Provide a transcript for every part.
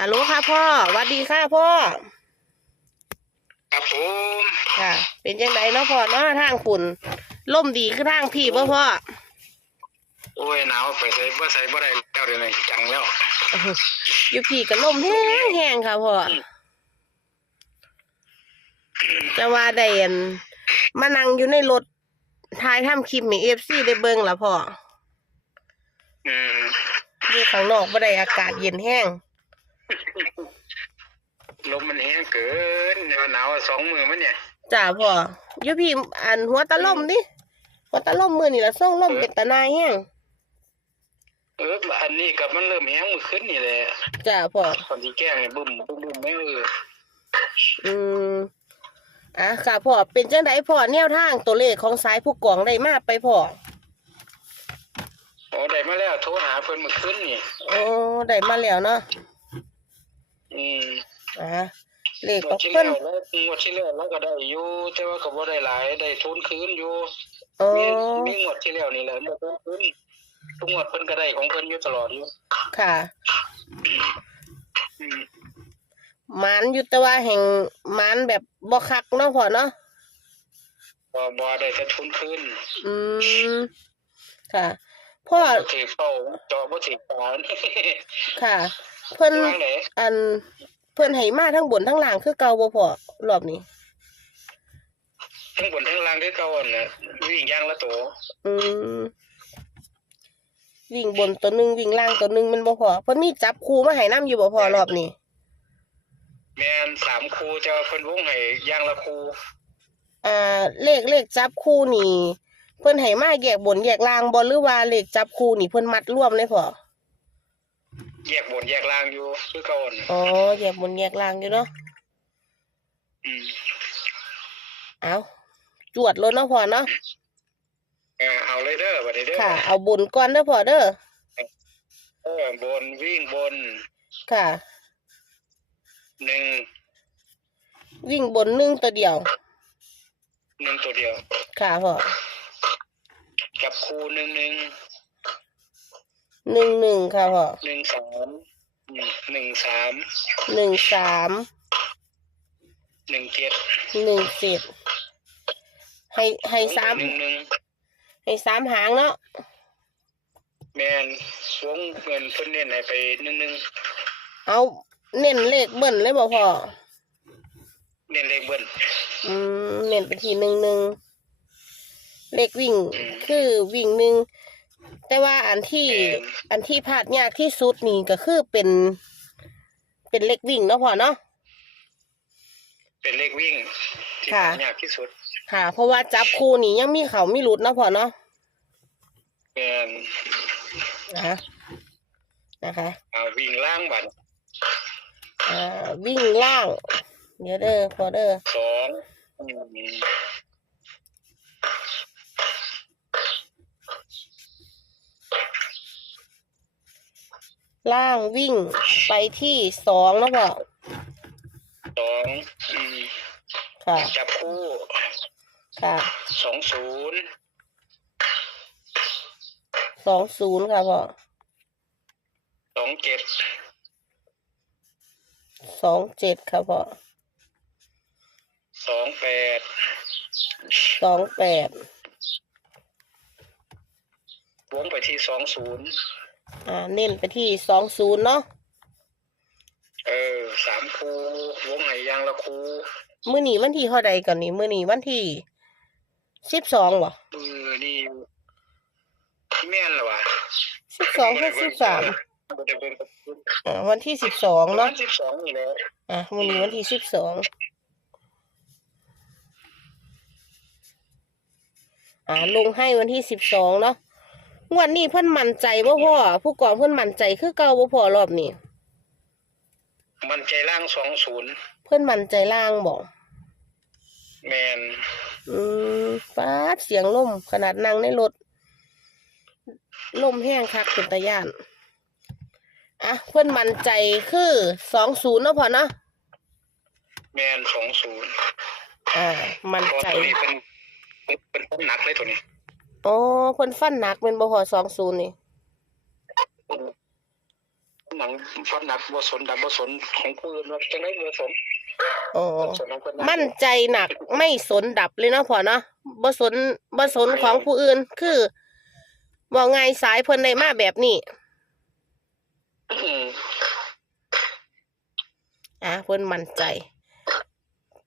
ฮัลโหลค่ะพ่อหวัสดีค่ะพ่อ ครับผมค่ะ เป็นยังไงเนาะพ่อเนาะทางคุณล่มดีคือทางพี่บ่พ่อ โอ้ยหนาวไปใส่บ่ใส่บ่ได้แล้วเดี๋ยวนี้จังแล้วอยู่พี่ก็ล่มแห้งแห้งค่ะพ่อจะว่าได้อันมานั่งอยู่ในรถถ่ายทำคลิปมีเอฟซีได้เบิ่งละพ่ออืมอยู่ข้างนอกบ่ได้อากาศเย็นแห้ง ลมมันแห้งเกินเดี๋ยวหนาวสองมือมันเนี่ยจ้าพ่ออยู่พี่อันหัวตะล่มดิหัวตะล่มมือนี่ละส่งล่มเป็นตะนายแห้งเอออันนี้กับมันเริ่มแห้งมือขึ้นนี่แหละจ้าพ่อตอนที่แกล้งเนี่ยบึ้มบึ้มบึ้มไม่เอออืมอะค่ะพ่อเป็นจังไดพ่อแนวทางตัวเลขของสายผู้กองได้มาไปพ่อโอ้ได้มาแล้วโทรหาเพิ่นมือขึ้นนี่โอ้ได้มาแล้วเนาะ อืมอะเลขงขวอดงที่เพิ่นแล้วแล้วงวดที่แล้วเราก็ได้อยู่แต่ว่าก็บ่ได้หลายได้ทุนคืนอยู่โอ้ มีมีงวดที่แล้วนี่แหละได้ทุนคืนทุกงวดเพิ่นก็ได้ของเพิ่นอยู่ตลอดอยู่ค่ะอืมหมันอยู่แต่ว่าแห่งหมันแบบบ่คักเนาะพ่อเนาะบ่บ่ได้แต่ทุนคืนอืมค่ะ พ่อถือเป้าจอบ่ถือปาน ค่ะ เพิ่นวางไหนอันเพิ่นให้มาทั้งบนทั้งล่างคือเก่าบ่พ่อรอบนี้ ทั้งบนทั้งล่างคือเก่าน่ะวิ่งอย่างละตัวอืมวิ่งบนตัวหนึงวิ่งล่างตัวหนึงมันบ่พอเพิ่นมีจับคู่มาให้นํอยู่บ่พอรอบนี้แม่นสามคูจะเพิ่นวงให้อย่างละคูอ่าเลขเลขจับคู่นี่ เพิ่นให้มาแยกบนแยกล่างบ่หรือว่าเลขจับคู่นี่เพิ่นมัดรวมเลยพอ แยกบนแยกล่างอยู่คือเก่าน่ะอ๋อแยกบนแยกล่างอยู่เนาะอืมเอาจวดรถเนาะพอเนาะเออเอาเลยเด้อบัดนี้เด้อค่ะ เอาบนก่อนเด้อพอเด้อเออบนวิ่งบนค่ะ หนึ่งวิ่งบนหนึ่งตัวเดียว หนึ่งตัวเดียว ค่ะพอกับคูหนึ่งหนึ่ง หนึ่งหนึ่งค่ะพอหนึ่งสามอืมหนึ่งสามหนึ่งสามหนึ่งเจ็ดหนึ่งสิบให้ให้สามหนึ่งหนึ่งให้สามหางเนาะแม่นวงเงินเพิ่นเน้นให้ไปหนึ่งหนึ่งเอาเน้นเลขเบิ้ลเลยบ่พอเน้นเลขเบิ้ลอืมเน้นไปทีหนึ่งหนึ่งเลขวิ่งอืมคือวิ่งหนึ่ง แต่ว่าอันที่แม่นอันที่พลาดยากที่สุดนี่ก็คือเป็น เป็นเลขวิ่งเนาะพ่อเนาะเป็นเลขวิ่งที่ค่ะหายากที่สุด ค่ะ เพราะว่าจับคู่นี่ยังมีเขามีหลุดเนาะพ่อเนาะแม่นนะนะคะเอาวิ่งล่างบัดอ่าวิ่งล่าง เดี๋ยวเด้อพอเด้อสอง ล่างวิ่งไปที่สองเนาะพ่อสองอืมค่ะ จับคู่ค่ะสองศูนย์สองศูนย์ค่ะพ่อสองเจ็ดสองเจ็ดค่ะพ่อสองแปดสองแปดวงไปที่สองศูนย์ อ่า เน้นไปที่สองศูนย์เนาะ เออสามคูวงไหนยางละคูมื้อนี้วันที่เท่าใดก่อนนี่มื้อนี้วันที่สิบสองบ่เออนี่แม่นเหรอวะสิบสองถึงสิบสามบ่ได้เบิ่งกับอ่าวันที่สิบสองเนาะเนาะสิบสองนี่แหละอะมื้อนี้วันที่สิบสองอ่าลงให้วันที่สิบสองเนาะ งวันนี้เพิ่นมั่นใจบ่พ่อผู้กองเพิ่นมั่นใจคือเก่าบ่พ่อรอบนี้มันใจล่างสองศูนย์เพิ่นมั่นใจล่างบ่แมนอืมฟาดเสียงลมขนาดนั่งในรถลมแห้งคักเป็นตาย่านอะเพิ่นมั่นใจคือสองศูนย์เนาะพ่อเนาะแมนสองศูนย์อ่ามั่นตัวใจ นี้เป็นเป็นเป็นต้นหนักเลยตัวนี้ อ๋อเพิ่นฟันหนักเป็นบ่พอสองศูนย์นี่หหนังฟันหนักบ่สนดับบ่สนของผู้อื่นว่าจังได๋บ่สนโอ้บ่สนของเพิ่นนะมั่นใจหนักไม่สนดับเลยเนาะพ่อเนาะบ่สนบ่สนของผู้อื่น คือว่าไงสายเพิ่นได้มาแบบนี้อืมอะเพิ่นมั่นใจ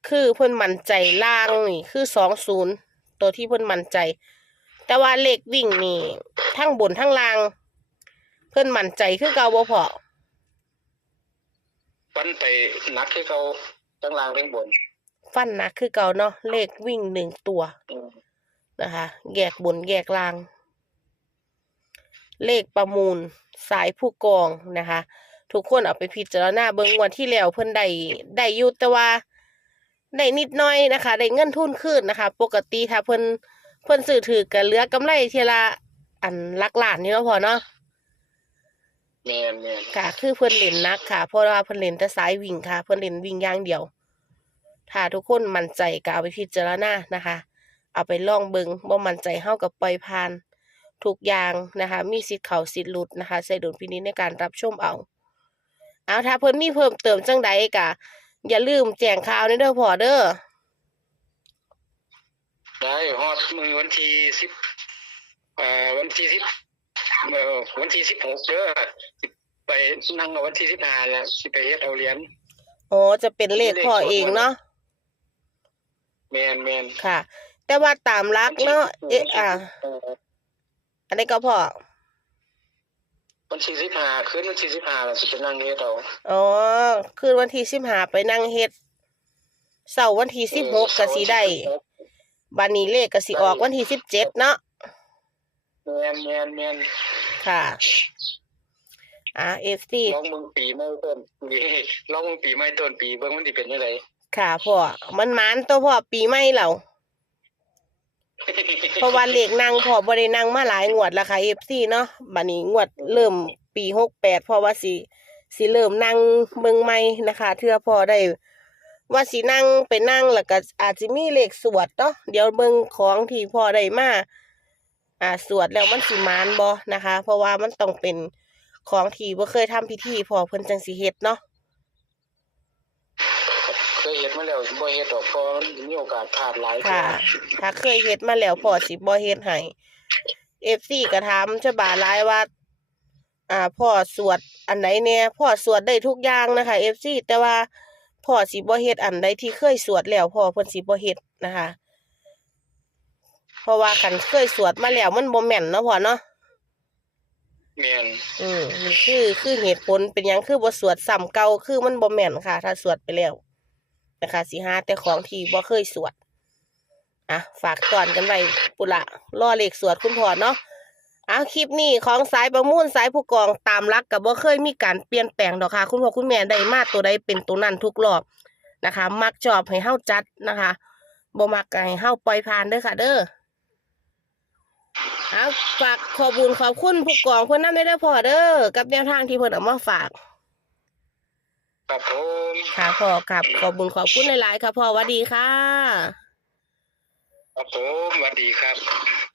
คือเพิ่นมั่นใจล่างนี่คือสองศูนย์ตัวที่เพิ่นมั่นใจ แต่ว่าเลขวิ่งนี่ทั้งบนทั้งล่าง เพิ่นมั่นใจคือเก่าบ่พอฟันไปหนักคือเขาทั้งล่างทั้งบน ฟันหนักคือเก่าเนาะเลขวิ่งหนึ่งตัวอืมนะคะแยกบนแยกล่าง เลขประมูลสายผู้กองนะคะ ทุกคนเอาไปพิจารณาเบิ่งงวันที่แล้วเพิ่นได้ได้อยู่แต่ว่าได้นิดหน้อยนะคะ ได้เงินทุนขึ้นนะคะ ปกติถ้าเพิ่น เพิ่นซื้อถือกันเหลือกำไรเทียละอันหลักล้านนี่เนาะพอเนาะแม่นแม่นค่ะ คือเพิ่นเล่นหนักค่ะเพราะว่าเพิ่นเล่นแต่สายวิ่งค่ะ เพิ่นเล่นวิ่งอย่างเดียว ถ้าทุกคนมั่นใจก็เอาไปพิจารณานะคะ เอาไปลองเบิงบ่มั่นใจเฮากับปล่อยผ่านทุกอย่างนะคะ มีสิทธิ์เข้าสิทธิ์หลุดนะคะใส่ดุลพินิจในการรับชมเอา เอาถ้าเพิ่นมีเพิ่มเติมจังใดก็อย่าลืมแจ้งข่าวในเด้อพ่อเด้อ ได้ฮอดมือวันที่10เอ่อวันที่10เอ่อวันที่16เด้อสิไปนั่งเอาวันที่15แล้วสิไปเฮ็ดเอาเหรียญอ๋อจะเป็นเลขพ่อเองเนาะแม่นแม่นค่ะ แต่ว่าตามรักเนาะเอะอะเอ่ออันนี้ก็พ่อวันที่15คืนวันที่15แล้วสิไปนั่งเฮ็ดเอาอ๋อคืนวันที่สิบห้าไปนั่งเฮ็ดเสาร์วันที่สิบหกก็สิได้ บันนี้เลขก็สิออกวันที่สิบเจ็ดเนาะแม่นแม่นแม่นค่ะอ่าเอฟซีลองมึงปีใหม่ต้นปีลองมึงปีใหม่ต้นปีเบิ่งมันสิเป็นจังไดค่ะพ่อมันหมานตัวพ่อปีใหม่แล้วเพราะว่าเลขนั่งพ่อบ่ได้นั่งมาหลายงวดแล้วค่ะเอฟซีเนาะบัดนี้งวดเริ่มปีหกแปดเพราะว่าสิสิเริ่มนั่งเบิ่งใหม่นะคะเทื่อพ่อได้ ว่าสินั่งไปนั่งแล้วก็อาจจะมีเลขสวดเนาะเดี๋ยวเบิ่งของที่พ่อได้มาอ่าสวดแล้วมันสิหมานบ่นะคะ เพราะว่ามันต้องเป็นของที่บ่เคยทำพิธีพ่อเพิ่นจังสิเฮ็ดเนาะเคยเฮ็ดมาแล้วบ่เฮ็ดดอกเพราะมันมีโอกาสพลาดหลายค่ะ ถ้าเคยเฮ็ดมาแล้วพ่อสิบ่เฮ็ดให้ FC ก็ถามฉบาหลายว่าอ่าพ่อสวดอันไหนแน่พ่อสวดได้ทุกอย่างนะคะ FC แต่ว่า พ่อสิบ่เฮ็ดอันใดที่เคยสวดแล้วพ่อเพิ่นสิบ่เฮ็ดนะคะ เพราะว่าคันเคยสวดมาแล้วมันบ่แม่นเนาะพ่อเนาะแม่นอืมนี่คือคือเหตุผลเป็นหยังคือบ่สวดซ้ำเก่าคือมันบ่แม่นค่ะ ถ้าสวดไปแล้วนะคะสิหาแต่ของที่บ่เคยสวดอะฝากตอนกันไว้ปุละรอเลขสวดคุณพ่อเนาะ อะคลิปนี้ของสายประมูลสายผู้กองตามรักกับบ่เคยมีการเปลี่ยนแปลงดอกค่ะ คุณพ่อคุณแม่ได้มาตัวใดเป็นตัวนั้นทุกรอบนะคะ มักชอบให้เฮาจัดนะคะบ่มักก็ให้เฮาปล่อยผ่านเด้อค่ะ เด้อเอาฝากขอบุญขอบคุณผู้กองเพิ่นนำได้เด้อพ่อเด้อกับแนวทางที่เพิ่นเอามาฝากครับผมค่ะพ่อครับขอบุญขอบคุณหลายๆค่ะพ่อหวัสดีค่ะ ครับผมสวัสดีครับ